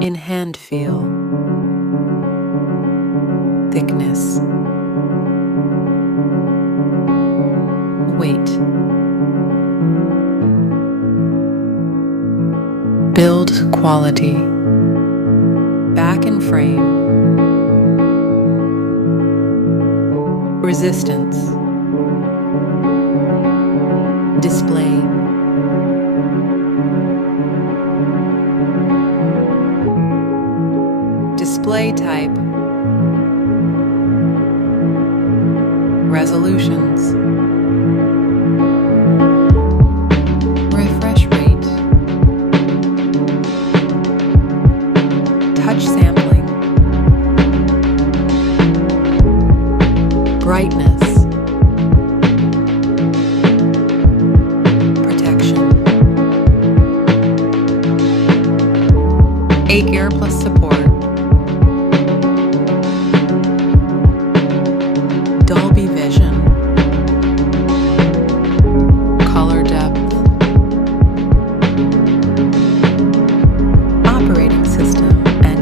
In hand feel, thickness, weight, build quality, back and frame, resistance, display, display type, resolutions, refresh rate, touch sampling, brightness, protection, 8-gear plus support, Dolby Vision, color depth, operating system and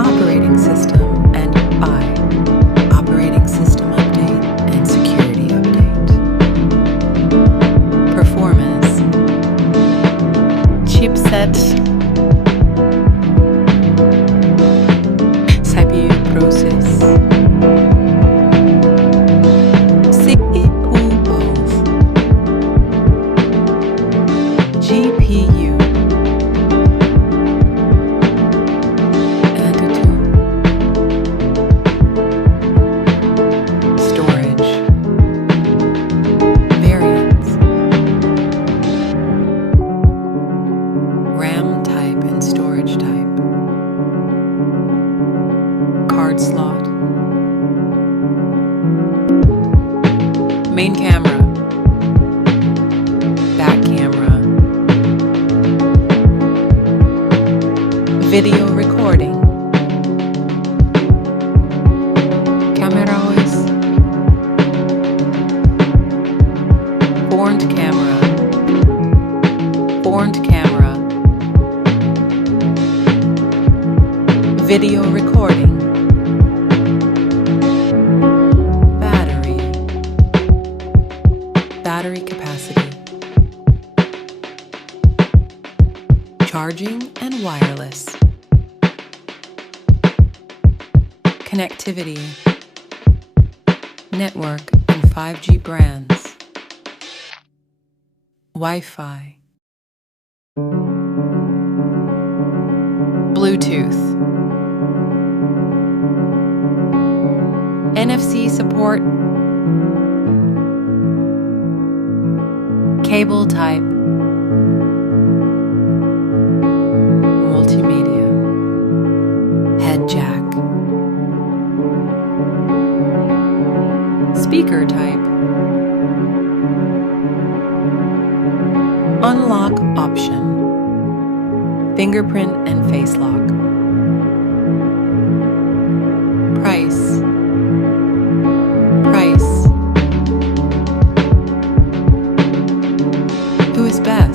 operating system and operating system update and security update, performance, chipset, CPU process, GPU, Antutu, storage, variants, RAM type and storage type, card slot, main camera, back camera, video recording, camera OS, front camera, video recording, battery capacity, charging and wireless, connectivity, network and 5G brands, Wi-Fi, Bluetooth, NFC support, cable type, multimedia, head jack, speaker type, unlock option, fingerprint and face lock, price, who is best?